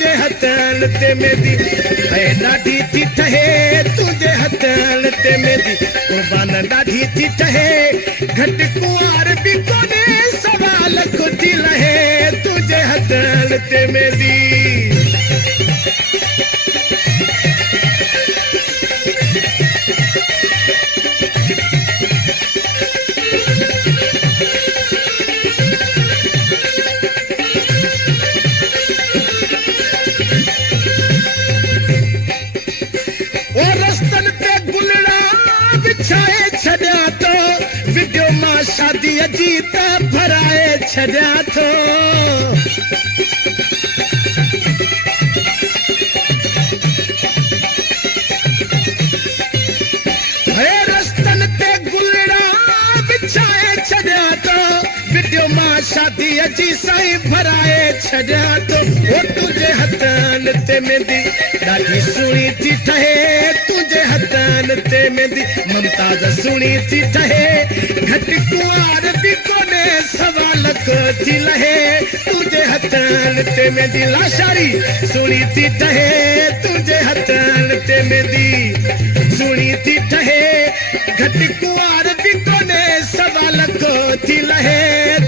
तुझे हथन ते मेहंदी ऐ ॾाढी थी ठहे तुझे हथन ते मेहंदी कुर्बान ॾाढी थी ठहे घटि कुंवार बि कोन्हे सवाल खुदी लहे तुझे हथन ते मेहंदी वीडियो मां शादी अजीत भराए छॾिया थो रस्तनि ते गुलड़ा विछाए छॾिया थो वीडियो मां शादी अजी साईं भराए छॾिया थो ओ तुंहिंजे हथनि ते मेहंदी ॾाढी सुहिणी थी ठहे तुंहिंजे हथनि ते मेहंदी ममताज़ सुहिणी थी ठहे घटि कुंवार बि कोन्हे सवाल थी लहे तुंहिंजे हथनि ते मेहंदी लाशारी सुहिणी थी ठहे तुंहिंजे हथनि ते मेहंदी सुहिणी थी ठहे घटि कुंवार बि कोन्हे सवाल थी लहे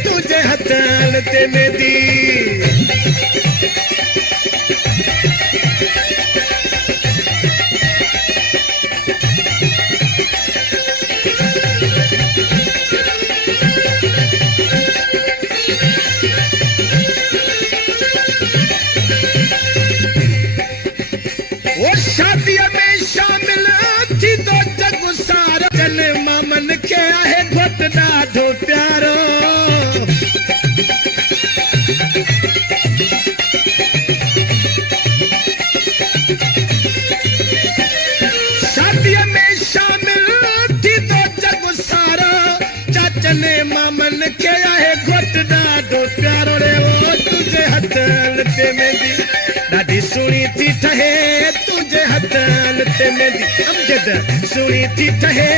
तुंहिंजे हथनि ते मेहंदी शादीअ में शामिल थी तो जग सारा जन मामन खे आहे घोट ॾाढो प्यारो शादीअ में शामिल थी तो जग सारा चाचन मामन खे आहे घोट ॾाढो प्यारो रे ओ तुंहिंजे हथनि ते मेहंदी ॾाढी सुहिणी थी ठहे तुंहिंजे हथनि ते मेहंदी अमजद सुहिणी थी ठहे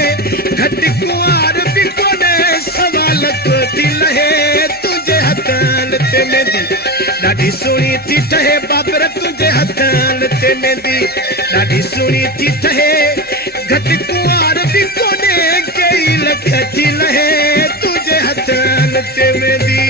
घटि कुंवार बि कोन्हे सवाल थी लहे तुंहिंजे हथनि ते मेहंदी ॾाढी सुहिणी थी ठहे बाबर तुंहिंजे हथनि ते मेहंदी ॾाढी सुहिणी थी ठहे घटि कुंवार बि कोन्हे कई लख थी लहे तुंहिंजे हथनि ते मेहंदी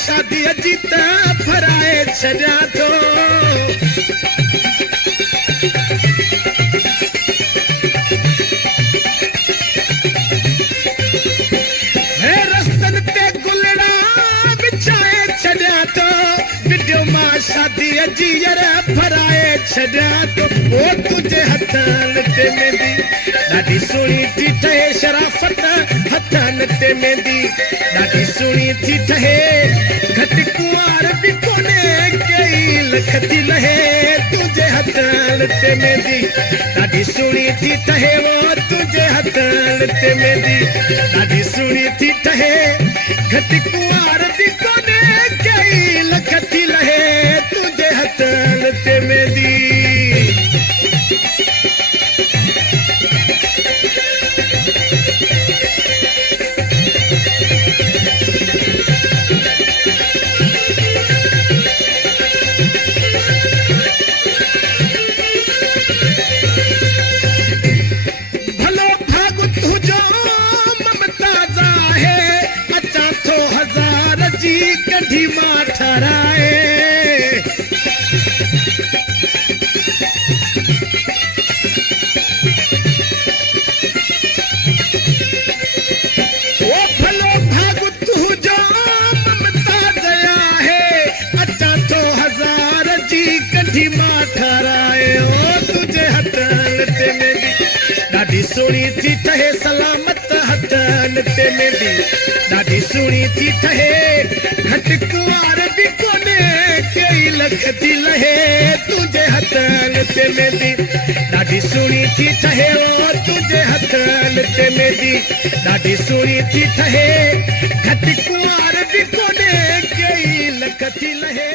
शादी अजीत भराए छॾिया थो रस्तनि ते गुलड़ा विछाए छॾिया थो वीडियो मां शादी अजीर भराए छॾिया थो ओ तुंहिंजे हथनि ते मेहंदी ॾाढी सुहिणी थी ठहे शराफ़त हथनि ते मेहंदी ॾाढी सुहिणी थी ठहे घटि कुंवार बि कोन्हे कई लख थी लहे तुंहिंजे हथनि ते मेहंदी ॾाढी सुहिणी थी ठहे वो तुंहिंजे हथनि ते मेहंदी ॾाढी सुहिणी थी ठहे घटि कुंवार बि कोन्हे कई लख थी लहे तुंहिंजे हथनि ते मेहंदी कढी मां ठहराए ओ भलो भाग तुझो ममता दया है अचा तो हजार जी कढी मां ठहराए ओ तुझे हथनि ते मेहंदी ॾाढी सुहिणी थी ठहे सलामत हथनि ते मेहंदी ॾाढी सुहिणी थी ठहे घटि कुंवार बि कोन्हे कई लख थी लहे तुंहिंजे हथनि ते मेहंदी ॾाढी सुहिणी थी ठहे ओ तुंहिंजे हथनि ते मेंदी ॾाढी सुहिणी थी ठहे घटि कुंवार बि कोन्हे कई लख थी लहे